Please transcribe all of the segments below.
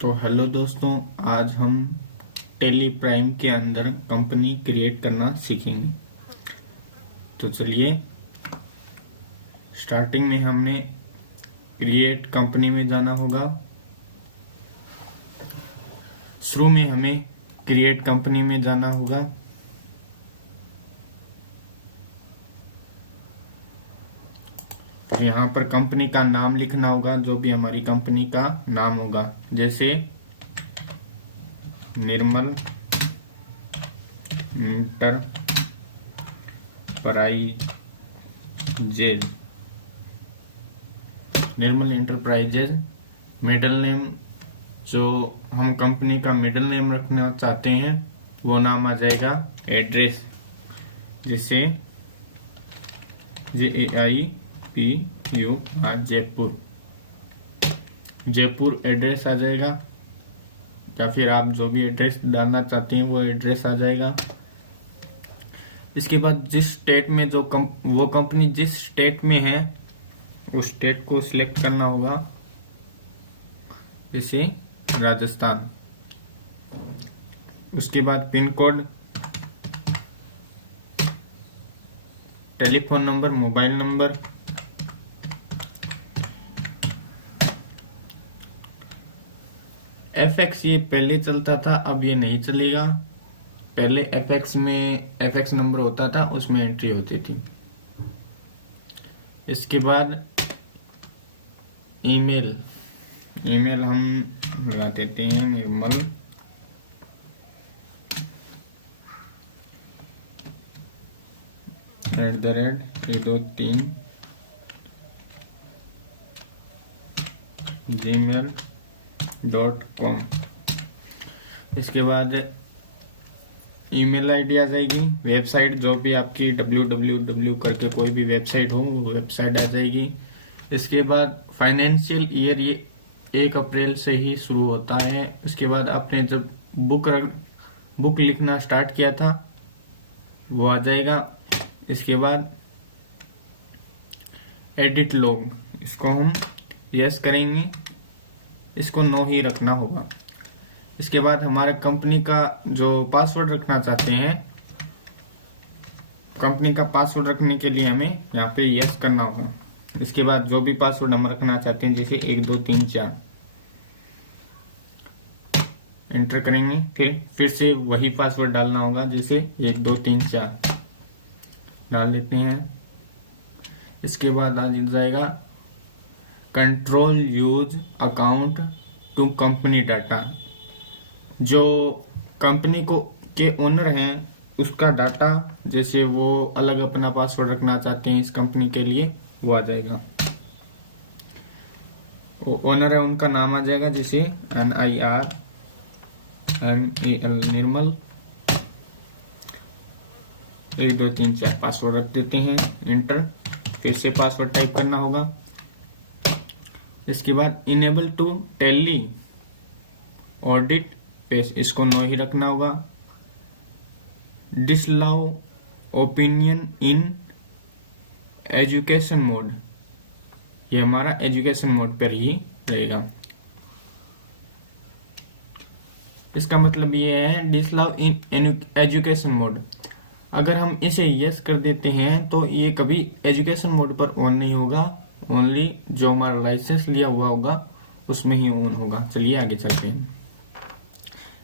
तो हेलो दोस्तों, आज हम टेली प्राइम के अंदर कंपनी क्रिएट करना सीखेंगे। तो चलिए, स्टार्टिंग में हमने क्रिएट कंपनी में जाना होगा। शुरू में हमें क्रिएट कंपनी में जाना होगा। तो यहाँ पर कंपनी का नाम लिखना होगा, जो भी हमारी कंपनी का नाम होगा, जैसे निर्मल इंटरप्राइजेज। निर्मल इंटरप्राइजेज मिडिल नेम, जो हम कंपनी का मिडिल नेम रखना चाहते हैं वो नाम आ जाएगा। एड्रेस जैसे JAIPUR, जयपुर एड्रेस आ जाएगा, या फिर आप जो भी एड्रेस डालना चाहते हैं वो एड्रेस आ जाएगा। इसके बाद जिस स्टेट में वो कंपनी जिस स्टेट में है उस स्टेट को सिलेक्ट करना होगा, जैसे राजस्थान। उसके बाद pin code, telephone number, mobile number, FX ये पहले चलता था, अब ये नहीं चलेगा। पहले FX में FX नंबर होता था, उसमें एंट्री होती थी। इसके बाद ईमेल हम लगा देते हैं निर्मल @123 gmail.com। इसके बाद ईमेल आईडी आ जाएगी। वेबसाइट जो भी आपकी www करके कोई भी वेबसाइट हो, वो वेबसाइट आ जाएगी। इसके बाद फाइनेंशियल ईयर ये 1 अप्रैल से ही शुरू होता है। उसके बाद आपने जब बुक लिखना स्टार्ट किया था वो आ जाएगा। इसके बाद एडिट लॉग, इसको हम यस करेंगे, इसको नो ही रखना होगा। इसके बाद हमारे कंपनी का जो पासवर्ड रखना चाहते हैं, कंपनी का पासवर्ड रखने के लिए हमें यहाँ पे यस करना होगा। इसके बाद जो भी पासवर्ड हम रखना चाहते हैं, जैसे 1 2 3 4 एंटर करेंगे। फिर से वही पासवर्ड डालना होगा, जैसे 1 2 3 4 डाल देते हैं। इसके बाद आ जाएगा control use account to company data. जो कंपनी के ओनर हैं उसका डाटा, जैसे वो अलग अपना पासवर्ड रखना चाहते हैं इस कंपनी के लिए, वो आ जाएगा। वो ओनर है, उनका नाम आ जाएगा, जैसे NIRMAL निर्मल 1 2 3 4 पासवर्ड रख देते हैं, इंटर। फिर से पासवर्ड टाइप करना होगा। इसके बाद enable to Tally audit page, इसको नो ही रखना होगा। Disallow opinion in education mode, ये हमारा एजुकेशन मोड पर ही रहेगा। इसका मतलब ये है डिसलाउ इन एजुकेशन मोड। अगर हम इसे यस कर देते हैं तो ये कभी एजुकेशन मोड पर ऑन नहीं होगा, ओनली जो हमारा लाइसेंस लिया हुआ होगा उसमें ही ऑन होगा। चलिए आगे चलते हैं।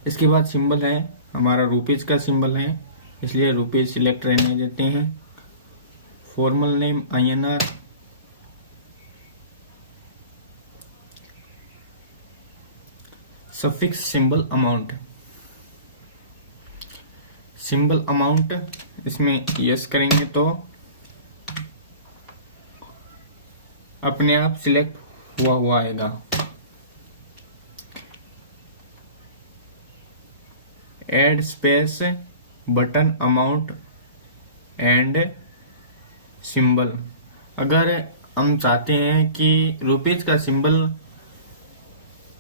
इसके बाद सिंबल है, हमारा रुपीज का सिंबल है, इसलिए रुपीज सिलेक्ट रहने देते हैं। Formal name INR, suffix symbol amount, इसमें यस करेंगे तो अपने आप सिलेक्ट हुआ आएगा। Add space button amount and symbol, अगर हम चाहते हैं कि रुपीज का सिंबल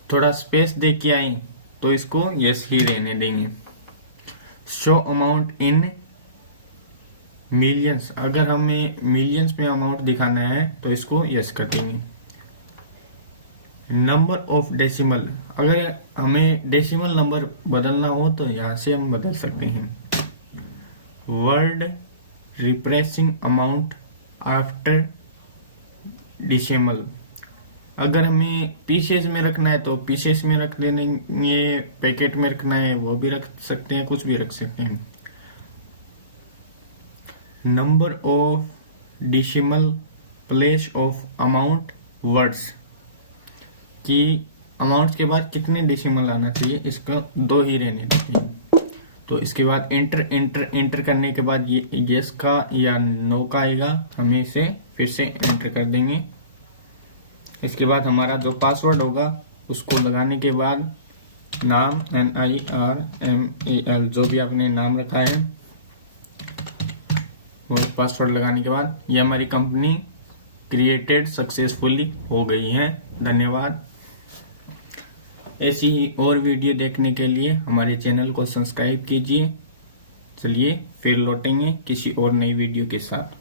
थोड़ा स्पेस दे के आए तो इसको यस ही रहने देंगे। शो अमाउंट इन मिलियंस, अगर हमें मिलियंस में अमाउंट दिखाना है तो इसको यस कर देंगे। नंबर ऑफ डेसिमल, अगर हमें डेसिमल नंबर बदलना हो तो यहाँ से हम बदल सकते हैं। Word repressing amount after decimal, अगर हमें पीसेस में रखना है तो पीसेस में रख देंगे, पैकेट में रखना है वो भी रख सकते हैं, कुछ भी रख सकते हैं। Number of decimal place of amount words, कि अमाउंट के बाद कितने डेसिमल आना चाहिए, इसका 2 ही रहने चाहिए। तो इसके बाद एंटर करने के बाद ये यस का या नो का आएगा, हमें इसे फिर से एंटर कर देंगे। इसके बाद हमारा जो पासवर्ड होगा उसको लगाने के बाद नाम NIRMAL, जो भी आपने नाम रखा है वो पासवर्ड लगाने के बाद ये हमारी कंपनी क्रिएटेड सक्सेसफुली हो गई है। धन्यवाद। ऐसी ही और वीडियो देखने के लिए हमारे चैनल को सब्सक्राइब कीजिए। चलिए फिर लौटेंगे किसी और नई वीडियो के साथ।